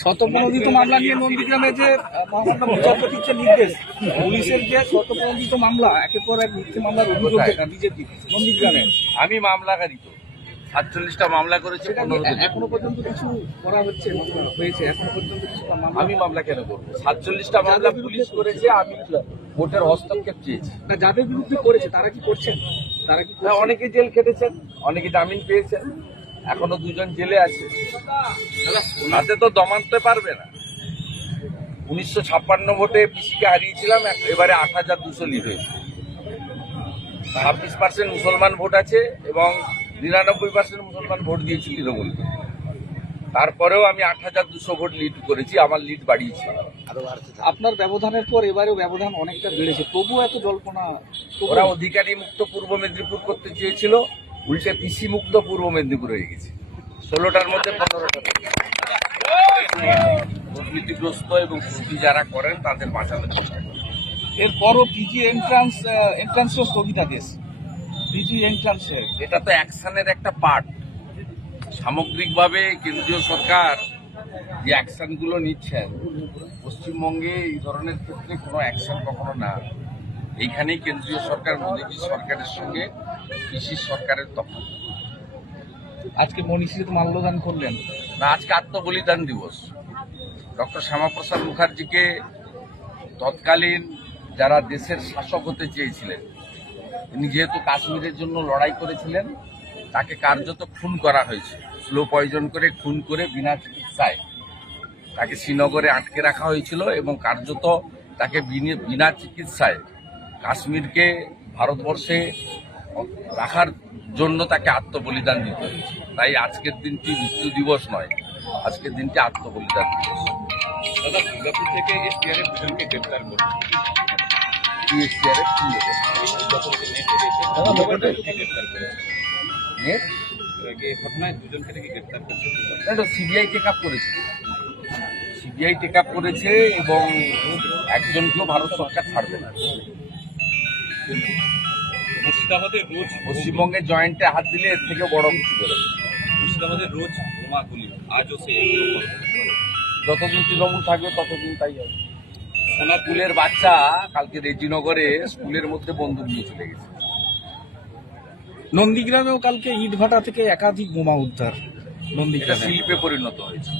শতপ্রণোদিত মামলা নিয়ে নন্দীগ্রামে যে মহামান্য বিচারপতির যে নির্দেশ, পুলিশের যে শতপ্রণোদিত মামলা, একের পর এক মিথ্যে মামলার অভিযোগ যেটা বিজেপি নন্দীগ্রামে, আমি মামলাকারী তো 47টা মামলা করেছি। সেটা নিয়ে এখনো পর্যন্ত কিছু করা হচ্ছে, হয়েছে এখনো পর্যন্ত কিছু মামলা? আমি মামলা কেন করবো? 47টা মামলা পুলিশ করেছে, আমি ভোটের হস্তক্ষেপ চেয়েছি। না, যাদের বিরুদ্ধে করেছে তারা কি করছেন? তারা কি করছেন? অনেকে জেল খেটেছেন, অনেকে জামিন পেয়েছেন, এখনো 2 জন জেলে আছে। তাতে তো দমাতে পারবে না। 1956 ভোটে পিসিকে হারিয়েছিলাম, এবারে 8,200 লিড হয়েছে। 26% মুসলমান ভোট আছে এবং 99% মুসলমান ভোট দিয়েছি তৃণমূল। তারপরেও আমি 8,200 ভোট লিড করেছি, আমার লিড বাড়িয়েছি। আপনার ব্যবধানের পর এবারেও ব্যবধান অনেকটা বেড়েছে, তবুও এত জল্পনা? ওরা অধিকারী মুক্ত পূর্ব মেদিনীপুর করতে চেয়েছিল, উল্টে পিসি মুক্ত পূর্ব মেদিনীপুর হয়ে গেছে। 16টার মধ্যে 15টা। দুর্নীতিগ্রস্ত এবং ত্রুটি যারা করেন তাদের বাঁচানোর চেষ্টা করেন। এরপরও পিজি এন্ট্রান্সও স্থগিতাদেশ, পিজি এন্ট্রান্সে। এটা তো অ্যাকশনের একটা পার্ট। সামগ্রিকভাবে কেন্দ্রীয় সরকার যে অ্যাকশনগুলো নিচ্ছেন, পশ্চিমবঙ্গে এই ধরনের ক্ষেত্রে কোনো অ্যাকশন কখনো না। এইখানেই কেন্দ্রীয় সরকার মোদীজি সরকারের সঙ্গে কৃষি সরকারের তফাৎ। আজকে মনীষীতে মাল্যদান করলেন না, আজকে আত্মবলিদান দিবস। ডক্টর শ্যামাপ্রসাদ মুখার্জিকে তৎকালীন যারা দেশের শাসক হতে চেয়েছিলেন, তিনি যেহেতু কাশ্মীরের জন্য লড়াই করেছিলেন, তাকে কার্যত খুন করা হয়েছে। স্লো পয়জন করে খুন করে বিনা চিকিৎসায় তাকে শ্রীনগরে আটকে রাখা হয়েছিল এবং কার্যত তাকে বিনা চিকিৎসায় কাশ্মীরকে ভারতবর্ষে রাখার জন্য তাকে আত্মবলিদান দিতে হয়েছে। তাই আজকের দিনটি মৃত্যু দিবস নয়, আজকের দিনটি আত্মবলিদান দিবস। দাদা, দুর্গাপুর থেকে এসটিআর এর দুজনকে গ্রেপ্তার করছে। এসটিআর এর কি গ্রেপ্তার করেছে এই ঘটনায় দুজনকে থেকে গ্রেপ্তার করছে। সিবিআই টেক আপ করেছে, সিবিআই টেক আপ করেছে এবং একজনকেও ভারত সরকার ছাড়বে না। মুর্শিদাবাদের রোজ পশ্চিমবঙ্গের জয়েন্টে হাত দিলে এর থেকে বড় কিছু বেরোবে। মুর্শিদাবাদের রোজ বোমাগুলি, আজও সেই যতদিন তৃণমূল থাকবে ততদিন তাই হবে। স্কুলের বাচ্চা কালকে রেজিনগরে স্কুলের মধ্যে বন্দুক নিয়ে চলে গেছে। নন্দীগ্রামেও কালকে ইটভাটা থেকে একাধিক বোমা উদ্ধার। এটা নন্দীগ্রামে শিল্পে পরিণত হয়েছে।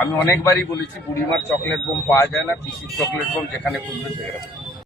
আমি অনেকবারই বলেছি, বুড়িমার চকলেট বোম পাওয়া যায় না, পিসির চকলেট বোম যেখানে খুঁজবে সেখানে।